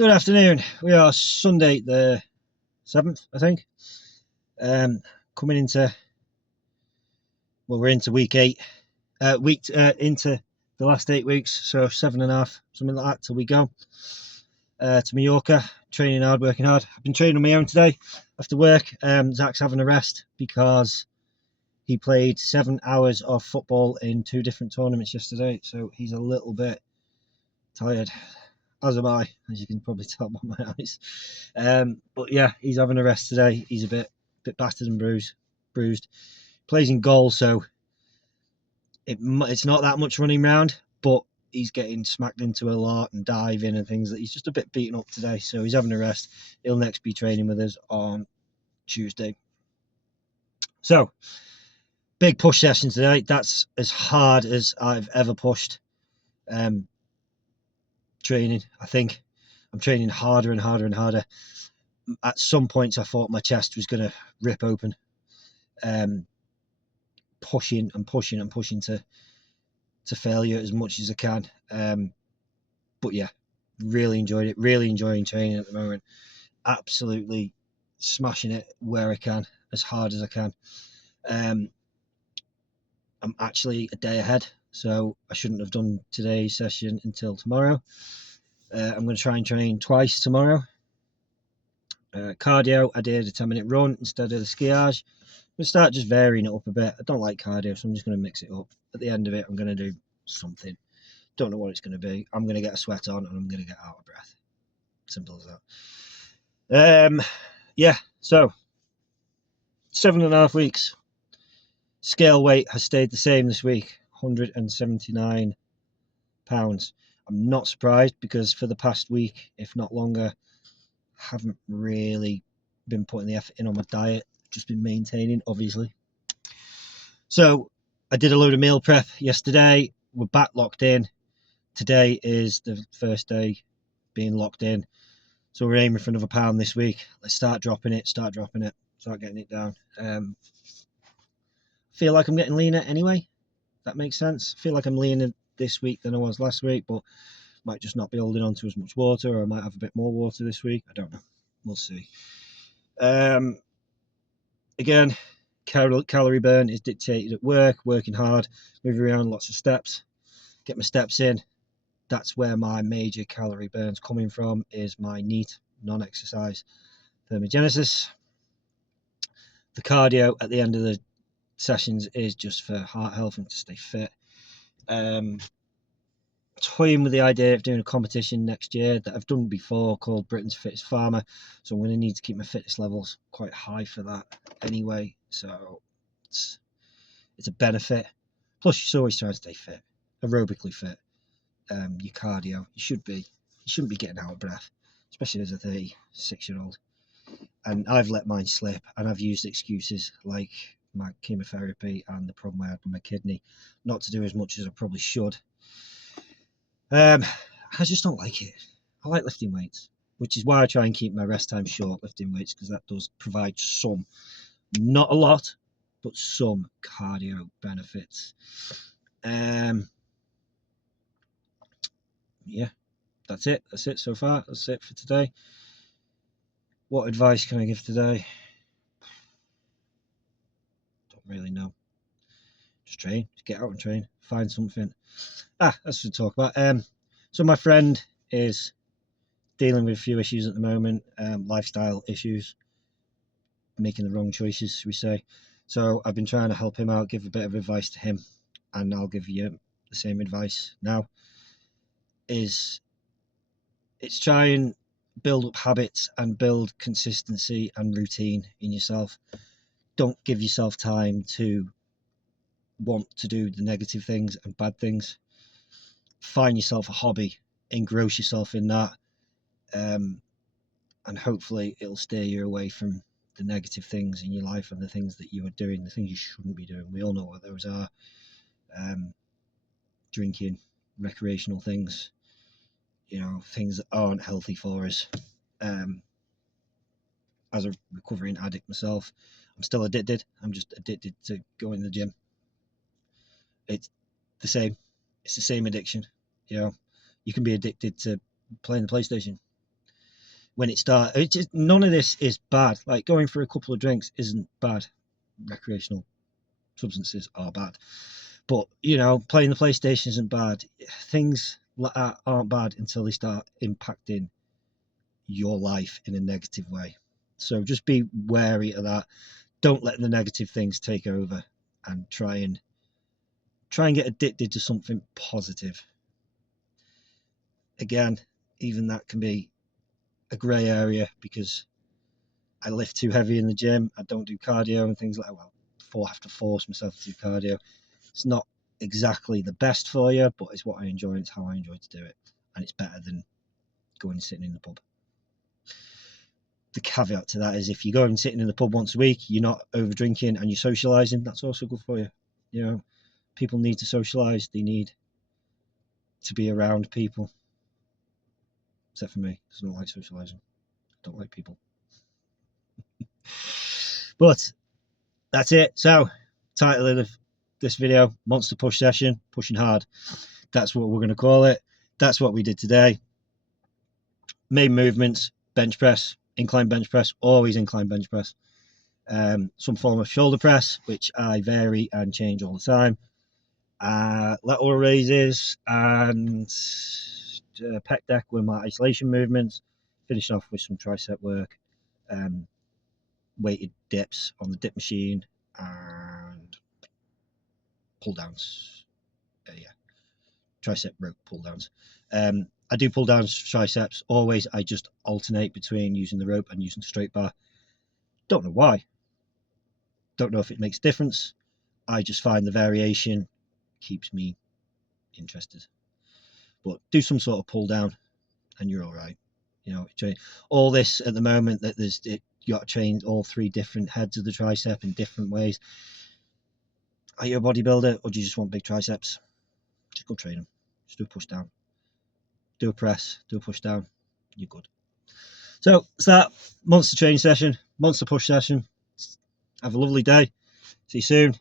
Good afternoon. We are Sunday the 7th, I think. Coming into, we're into week 8, into the last 8 weeks, so 7.5, something like that, till we go to Mallorca, training hard, working hard. I've been training on my own today after work. Zach's having a rest because he played 7 hours of football in 2 different tournaments yesterday, so he's a little bit tired. As am I, as you can probably tell by my eyes. But yeah, he's having a rest today. He's a bit battered and bruised. Plays in goal, so it's not that much running around, but he's getting smacked into a lot and diving and things. That he's just a bit beaten up today, so he's having a rest. He'll next be training with us on Tuesday. So, big push session today. That's as hard as I've ever pushed. Training, I think. I'm training harder and harder and harder. At some points, I thought my chest was going to rip open. Pushing and pushing and pushing to failure as much as I can. But yeah, really enjoyed it. Really enjoying training at the moment. Absolutely smashing it where I can, as hard as I can. I'm actually a day ahead, so I shouldn't have done today's session until tomorrow. I'm going to try and train twice tomorrow. Cardio, I did a 10-minute run instead of the skiage. I'm going to start just varying it up a bit. I don't like cardio, so I'm just going to mix it up. At the end of it, I'm going to do something. Don't know what it's going to be. I'm going to get a sweat on and I'm going to get out of breath. Simple as that. Yeah, so 7.5 weeks. Scale weight has stayed the same this week, 179 pounds. I'm not surprised because for the past week, if not longer, haven't really been putting the effort in on my diet, just been maintaining, obviously. So I did a load of meal prep yesterday. We're back locked in. Today is the first day being locked in, so we're aiming for another pound this week. Let's start dropping it, start getting it down. Feel like I'm getting leaner anyway. That makes sense. Feel like I'm leaner this week than I was last week, but might just not be holding on to as much water, or I might have a bit more water this week. I don't know. We'll see. Again, calorie burn is dictated at work, working hard, moving around, lots of steps. Get my steps in. That's where my major calorie burn's coming from, is my NEAT, non-exercise thermogenesis. The cardio at the end of the sessions is just for heart health and to stay fit. Toying with the idea of doing a competition next year that I've done before called Britain's Fittest Farmer, so I'm going to need to keep my fitness levels quite high for that anyway, so it's a benefit. Plus, you should always try to stay fit, aerobically fit. Your cardio, you shouldn't be getting out of breath, especially as a 36-year-old. And I've let mine slip, and I've used excuses like my chemotherapy and the problem I had with my kidney not to do as much as I probably should. I just don't like it. I like lifting weights, which is why I try and keep my rest time short lifting weights, because that does provide some, not a lot, but some cardio benefits. Yeah, that's it so far. That's it for today. What advice can I give today? Don't really know. Just train. Just get out and train. Find something. That's what to talk about. So my friend is dealing with a few issues at the moment, lifestyle issues, making the wrong choices, should we say. So I've been trying to help him out, give a bit of advice to him, and I'll give you the same advice now. It's try and build up habits and build consistency and routine in yourself. Don't give yourself time to want to do the negative things and bad things. Find yourself a hobby, engross yourself in that, and hopefully it'll steer you away from the negative things in your life and the things that you are doing, the things you shouldn't be doing. We all know what those are. Drinking, recreational things, things that aren't healthy for us. As a recovering addict myself, I'm still addicted. I'm just addicted to going to the gym. It's the same. It's the same addiction. You can be addicted to playing the PlayStation. when it starts. None of this is bad. Like going for a couple of drinks isn't bad. Recreational substances are bad, but playing the PlayStation isn't bad. Things like that aren't bad until they start impacting your life in a negative way. So just be wary of that. Don't let the negative things take over, and try and get addicted to something positive. Again, even that can be a grey area, because I lift too heavy in the gym. I don't do cardio and things like that. Well, I have to force myself to do cardio. It's not exactly the best for you, but it's what I enjoy. It's how I enjoy to do it, and it's better than going and sitting in the pub. The caveat to that is, if you're going and sitting in the pub once a week, you're not over drinking and you're socialising, that's also good for you. People need to socialise. They need to be around people. Except for me, because I don't like socialising. I don't like people. But that's it. So, title of this video, Monster Push Session, pushing hard. That's what we're going to call it. That's what we did today. Main movements, bench press, incline bench press, always incline bench press. Some form of shoulder press, which I vary and change all the time. Lateral raises and pec deck were my isolation movements. Finish off with some tricep work, weighted dips on the dip machine, and pull downs. Tricep rope pull downs. I do pull downs triceps always. I just alternate between using the rope and using the straight bar. Don't know why. Don't know if it makes a difference. I just find the variation keeps me interested. But do some sort of pull down and you're all right. All this at the moment, that you got to train all three different heads of the tricep in different ways. Are you a bodybuilder, or do you just want big triceps? Just go train them. Just do a push down, do a press, do a push down. You're good. So it's that monster training session, monster push session. Have a lovely day. See you soon.